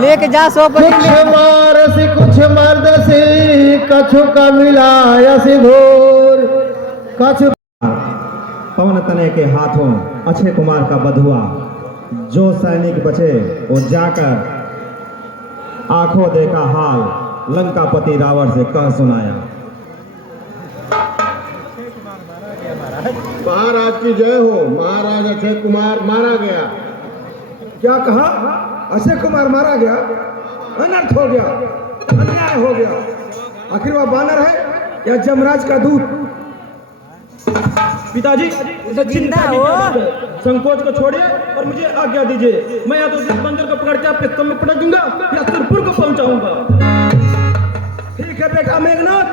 लेके जा सो कुछ मारसी कुछ मर्दसी कछु का मिलायसी धूर कछु पवन तनय के हाथों अक्षय कुमार का बधुआ, जो सैनिक बचे वो जाकर आंखों देखा हाल, लंकापति रावण से कह सुनाया। महाराज की जय हो। महाराज अक्षय कुमार मारा गया। क्या कहा? अक्षय कुमार मारा गया? अनर्थ हो गया, अन्याय हो गया। आखिर वह बानर है या जमराज का दूत? पिताजी तो जिंदा हो। संकोच को छोड़िए और मुझे आज्ञा दीजिए। मैं या तो इस बंदर को पकड़ के आपके स्तंभ में पटक दूंगा या सिरपुर को पहुंचाऊंगा। ठीक है बेटा मेघनाथ,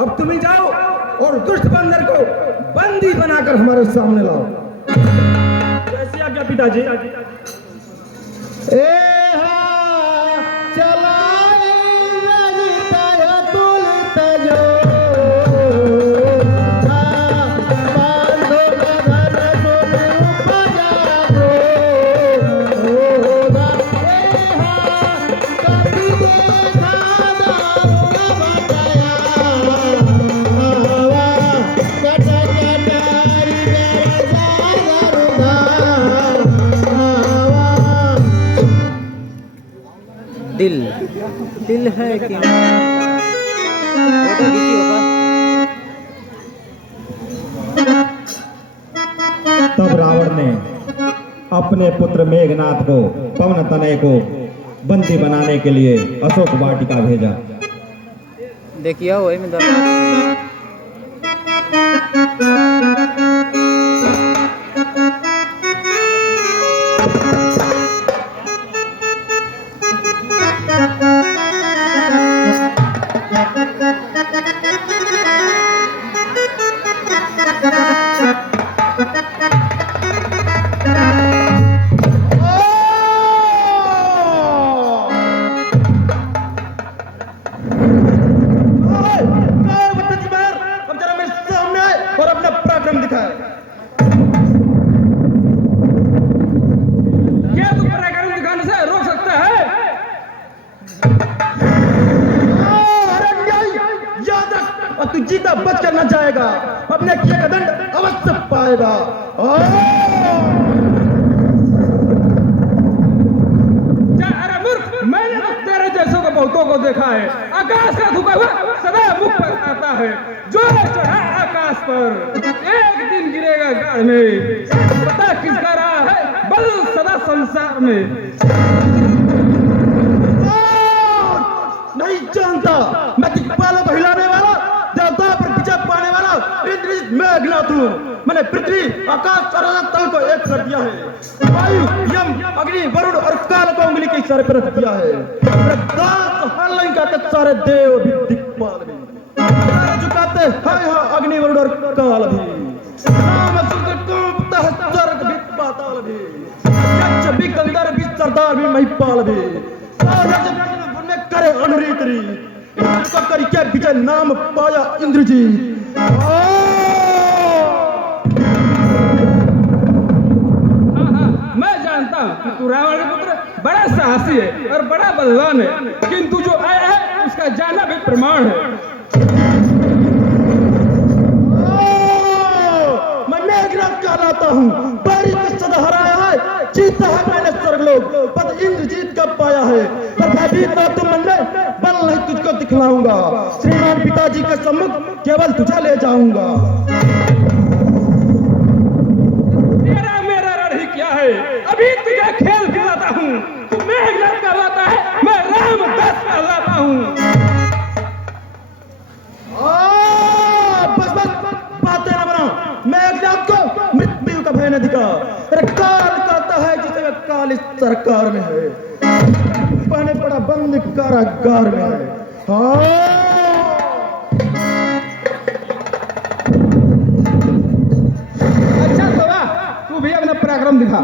अब तुम ही जाओ और दुष्ट बंदर को बंदी बनाकर हमारे सामने लाओ। कैसी आज्ञा पिताजी? दिल दिल है कि फोटो खींची होगा। तब रावण ने अपने पुत्र मेघनाथ को पवन तनय को बंदी बनाने के लिए अशोक वाटिका भेजा। देखिए वही में अब जरा मेरे सामने आए और अपना पराक्रम दिखाए। क्या तू पराक्रम दिखाने से रोक सकता है? अरे न्याय, याद रख, और तू जीता बच कर न जाएगा, अपने किए का दंड अवश्य पाएगा। अरे मूर्ख, मैंने तो तेरे जैसों को बहुतों को देखा है। आकाश का झुका हुआ सदा मुख पर आता है, जो चढ़ा आकाश पर एक दिन गिरेगा गाड़ में। पता किसका रहा है बल सदा संसार में। नहीं जानता, मैं दिक्पालों को हिलाने वाला, देवताओं पर विजय पाने वाला इंद्रजीत मेघनाथ हूँ। मैंने पृथ्वी, आकाश और तल को एक कर दिया है। वायु, यम, अग्नि, वरुण और काल को उंगली के इशारे पर रख दिया है। लंका के सारे देव भी दिक्पाल भी झुकाते हाय हाँ अग्नि, वरुण और काल भी। नाम सुनकर कांपता है स्वर्ग भी, पाताल भी। यक्ष भी, गंधर्व भी, सरदार भी, महिपाल भी। करे अनुरीत रीत, इनको करके विजय नाम पाया इंद्रजीत। मैं जानता हूँ कि तू रावण का पुत्र बड़ा साहसी है और बड़ा बलवान है, किंतु जो आया है उसका जाना भी प्रमाण है। मैं मेघनाथ कहलाता हूँ, बारी में सदा हराया है, जीता है मैंने स्वर्गलोक, पद इंद्रजीत का पाया है। पर भयभीत ना तुम मन में, बल नहीं तुझको दिखलाऊंगा। श्रीमान पिताजी के सम्मुख केवल तुझे ले जाऊंगा। तेरा मेरा रण ही क्या है, अभी तुझे खेल खिलाता हूँ। तू मेघनाथ कहलाता है, मैं रामदास कहलाता हूँ। बस बस बातें न बना, मेघनाथ को मृत्यु का भय न दिखा। अरे काल कहता है जिसे वह काल इस सरकार में है, पाने पड़ा बंद कारागार में है। अच्छा तो वाह, तू भी अपना पराक्रम दिखा।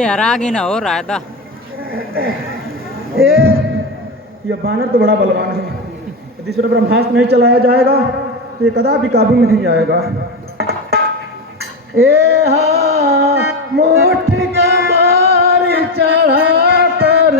चेहरा आगे ना हो रहा था। ये बानर तो बड़ा बलवान है, यदि इस पर ब्रह्मास्त्र नहीं चलाया जाएगा तो ये कदापि काबू में नहीं आएगा। ए हा मुट्ठी का मारी चढ़ा कर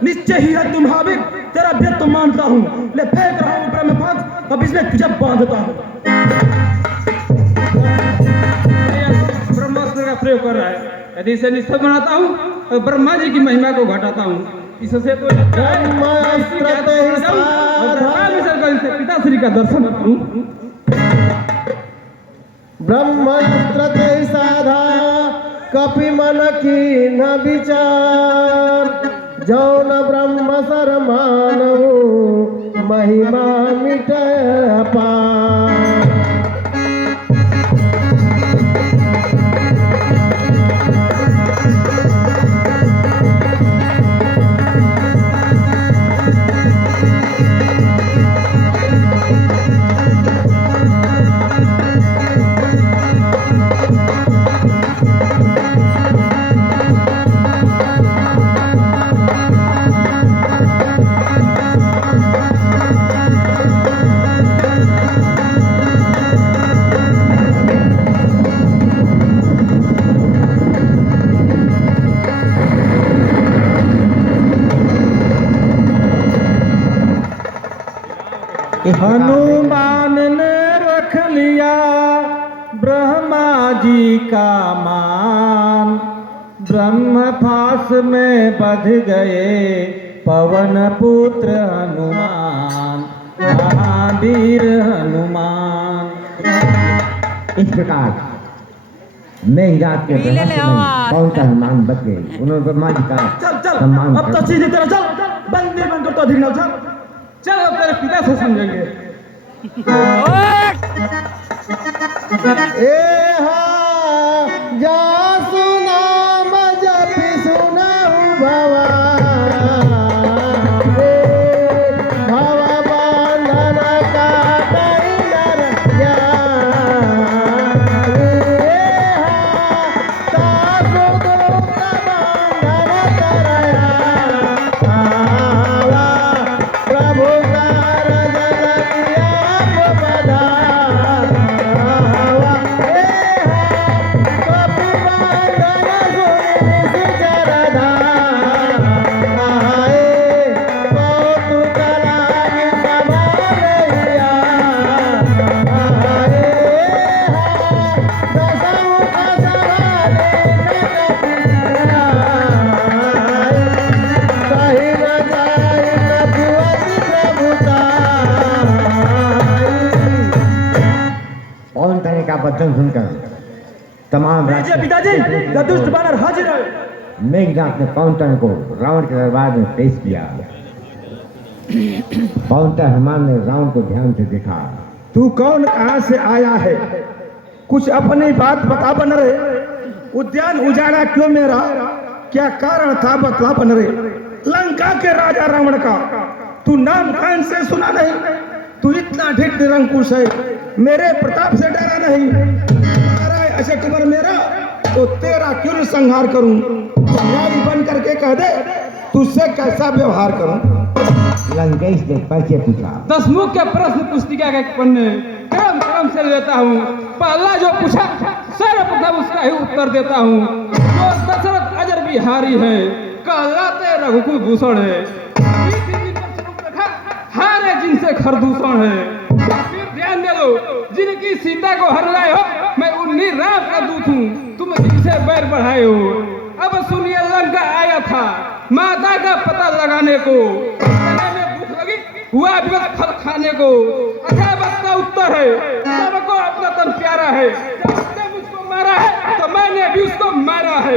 निश्चय ही है तुम हाविक, तेरा भेद तो मानता हूँ, ले फेंक रहा हूँ ब्रह्म पास, अब इसमें तुझे बांधता हूँ। ब्रह्मास्त्र का प्रयोग कर रहा है, यदि इसे निष्फल बनाता हूँ और ब्रह्मा जी की महिमा को घटाता हूँ, इससे तो पिताश्री का दर्शन करूँ। ब्रह्मास्त्र ते साधा कपि मन की न विचार, जौन ब्रह्म सर मानव महिमा मिट अपार। हनुमान ने रख लिया ब्रह्मा जी का मान, ब्रह्म फास में बध गए पवन पुत्र हनुमान, महावीर हनुमान। इस प्रकार मेघराज के प्रहसन में कौन सा हनुमान बच गए, उन्होंने ब्रह्मा जी का सम्मान अब तो सीधी तरह चल, बंदी बनकर तो अधिक न चल। चल अब तेरे पिता से समझेंगे। ए हा जासु नाम जपि सुनहु भवान, भव बंधन काटइ नर जान। ए हा तासु दुख बंधन तरया, आवा प्रभु कारज लगिया बधावा। पवन तनय का बचन सुनकर तमाम पिताजी दुष्ट बानर हाजिर है। मेघनाथ ने पवन तनय को रावण के दरबार में पेश किया। पवन तनय हनुमान ने रावण को ध्यान से देखा। तू कौन, कहाँ से आया है, कुछ अपनी बात बता बनरे। उद्यान उजाड़ा क्यों मेरा, क्या कारण था बतला बनरे। लंका के राजा रावण का तू नाम कान से सुना नहीं, तू इतना ढिठ निरंकुश है, मेरे प्रताप से डरा नहीं। ऐसे कुमार मेरा तो तेरा क्यों संहार करूं, न्यायी बन करके कह दे तुझसे कैसा व्यवहार करूं। लंकेश ने परिचय पूछा। 10 मुख्य प्रश्न पुस्तिका के पन्ने क्रम क्रम से लेता हूँ। पहला जो पूछा सर्वप्रथम उसका ही उत्तर देता हूँ। जो दशरथ अजर बिहारी है, कहलाते रघुकुल भूषण है, हारे जिनसे खरदूषण है। फिर ध्यान दे लो, जिनकी सीता को हर लाए हो, मैं उन्हीं राम का दूत हूँ, तुम जिनसे बैर बढ़ाए हो। अब सुनिए, लंका आया था माता का पता लगाने को, में भूख लगी हुआ फल खाने को। अच्छा बात का उत्तर है, सबको अपना तन प्यारा है, जब उसने मुझको मारा है तो मैंने भी उसको मारा है।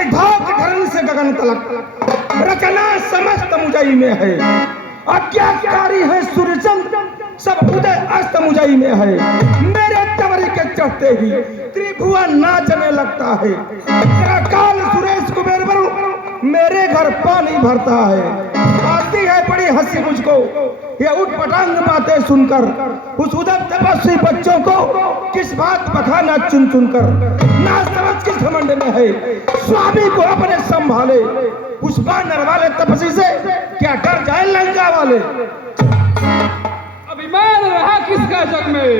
वैभव के धरण से गगन तलक, रचना समस्त मुझई में है। आज्ञाकारी है सूर्यचंद्र, सब उदय अस्त मुझई में है। मेरे तवरी के चढ़ते ही त्रिभुवन नाचने लगता है। तेरा काल सुरेश कुबेर वरुण मेरे घर पानी भरता है। आती है बड़ी हंसी मुझको ये उठपटांग बातें सुनकर। उस उदय तपस्वी बच्चों को किस बात बखाना चुन चुन कर। ना समझ किस घमंड में है, स्वामी को अपने संभाले। उस बानर वाले तपस्वी से क्या डर जाए लंका वाले। अभिमान रहा किसका जग में,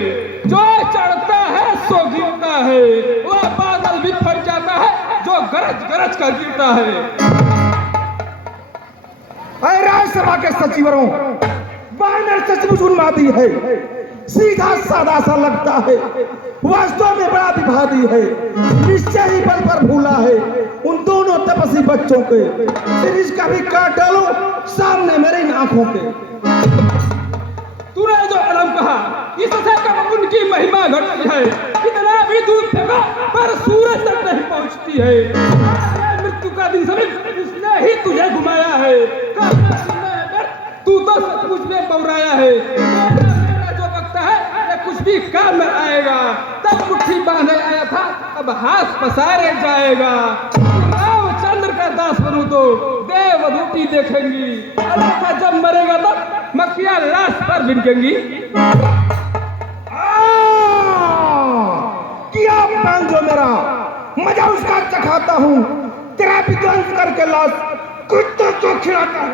जो चढ़ता है सो गिरता है। वह बादल भी फट जाता है जो गरज गरज कर गिरता है। राज्यसभा के सचिवरों, बानर सचमुच उन्मादी है। सीधा सादा सा लगता है, वास्तव में बड़ा विवादी है। निश्चय ही बल पर भूला है उन दोनों तपस्वी बच्चों के। सिरिंज का भी काट डालो सामने मेरे इन आंखों के। तूने जो अलम कहा इससे कब उनकी महिमा घटती है। कितना भी दूर फेंको पर सूरज तक नहीं पहुंचती है। मृत्यु का दिन समीप उसने ही तुझे घुमाया है। तू तो सचमुच में बौराया है। मेरा जो वक्ता है ये कुछ भी काम में आएगा। तब मुट्ठी बांधे आया था, अब हाथ पसारे जाएगा। रामचंद्र का दास बनूं तो देवदूती देखेंगी। अलाथा जब मरेगा तब मक्खियां लाश पर भिनकेंगी। किया अपमान जो मेरा, मजा उसका चखाता हूँ। तेरा विध्वंस करके लाश कुत्तों को खिलाता हूँ।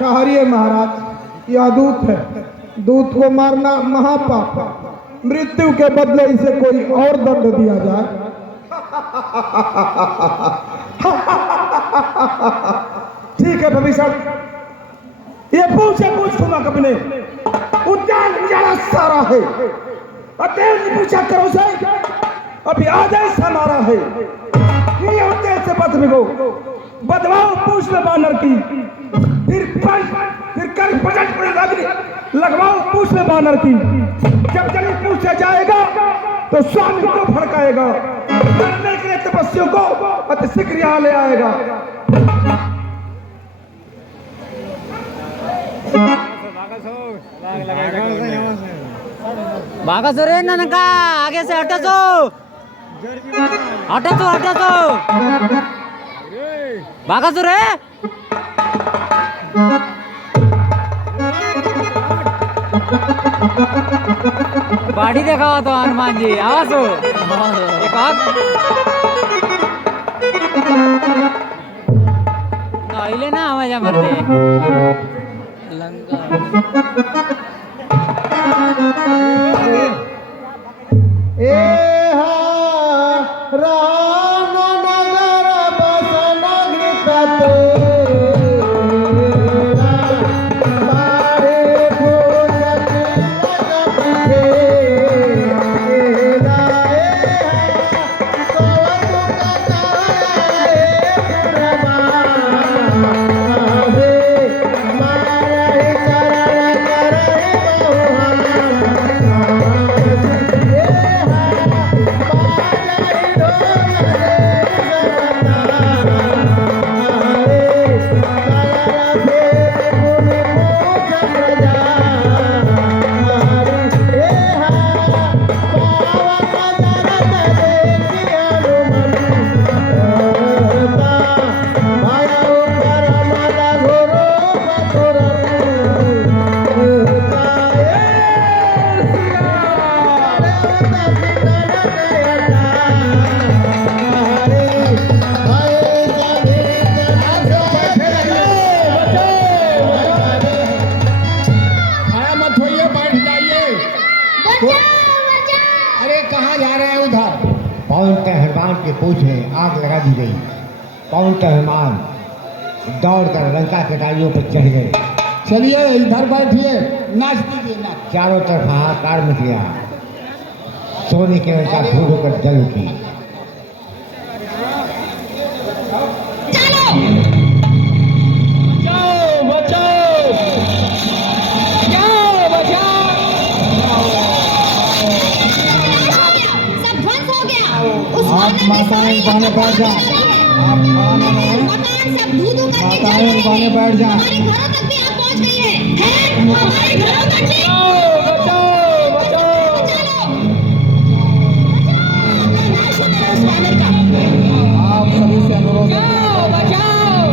कहारिए महाराज, यह दूत है। दूत को मारना महापाप है। मृत्यु के बदले इसे कोई और दंड दिया जाए। ठीक है भविष्य, ये पूछे पूछ सुना कभी उद्यान उजाला सारा है। अतएव ने पूछा करो से अभी आदेश हमारा है। ये उद्देश्य से पथ मिलो, बदवाओ पूछ में बानर की। फिर कर बजट पड़े लगवाओ पूछ में बानर की। जब जल्दी पूछा जाएगा तो स्वामी को भड़काएगा। मरने के लिए तपस्वियों को अति शीघ्र यहाँ ले आएगा। भागा सो रे ननका, आगे से हटा सो, हटा सो, हटा सो, भागा सो रे। बाड़ी देखा तो हनुमान जी आवाज हो एक आइले ना आवाज मरते लंका। हनुमान के पूछ में आग लगा दी गई। पवन के हनुमान दौड़कर लंका के डालियों पर चढ़ गए। चलिए इधर बैठिए, नाच दीजिए ना। चारों तरफ हाहाकार मच गया। सोने के लंका धूल होकर जल उठी। सब ध्वंस आप माताएं गाने बैठ जाए, आप खाना में माताएं गाने बैठ जाए। हमारे घरों तक भी आप पहुंच गई हैं? हमारे घरों तक भी बचाओ बचाओ आप सभी से अनुरोध है बचाओ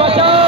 बचाओ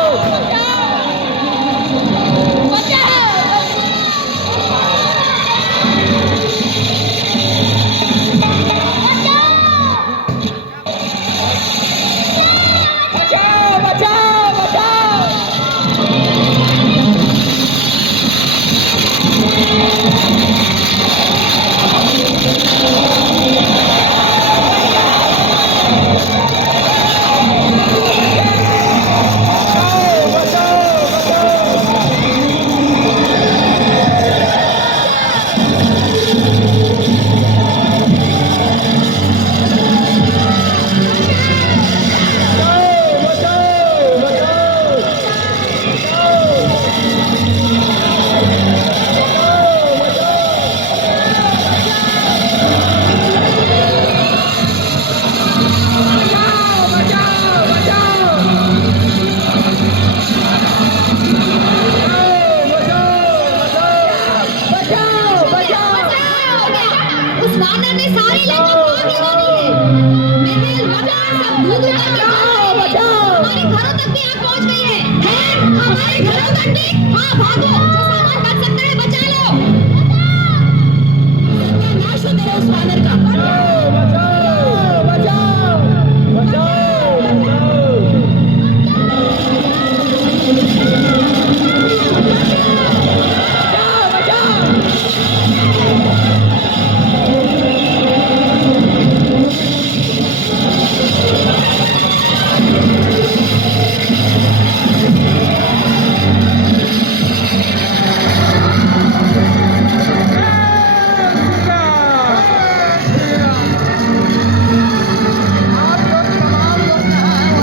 उस वानर ने सारी लंका को आग लगा दी है। महल मकान सब धूल उड़ा के हमारे घरों तक भी आग पहुंच गई है? हमारे घरों तक भी? हाँ भागो, जो सामान बच सकता है बचा लो। नाश हो तेरे उस वानर